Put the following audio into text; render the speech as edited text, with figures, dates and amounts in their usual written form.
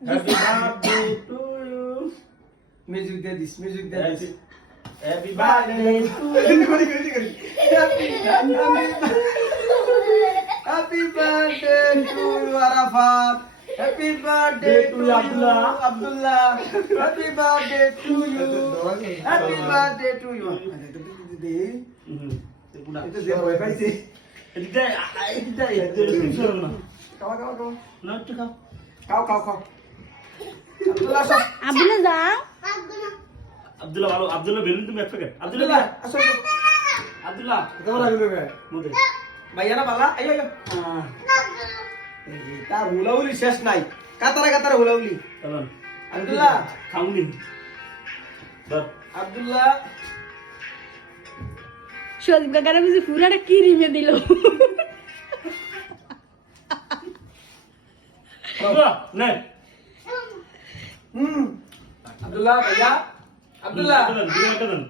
happy birthday to you music দে this happy birthday to you happy birthday to you Arafat happy birthday to Abdullah happy birthday to you happy birthday to you এটা যে ভয় পাইছে এটা না খাও খাও খাও না একটু খাও খাও খাও আব্দুল্লাহ আসো আব্দুল্লাহ যাও আব্দুল্লাহ ভালো আব্দুল্লাহ বেলুন তুমি এক প্যাকেট আব্দুল্লাহ আসো আব্দুল্লাহ কেমন লাগলো বে মধ্যে ভাইয়া না বালা আইও আইও তার হুলাউলি শেষ নাই কাতারে কাতারে হুলাউলি চলুন আব্দুল্লাহ খাউনি ধর আব্দুল্লাহ সদীপ কাকারে বুঝি পুরাটা কি রিমে দিল আব্দুল্লাহ নে আব্দুল্লাহ ভাইয়া আব্দুল্লাহ দেন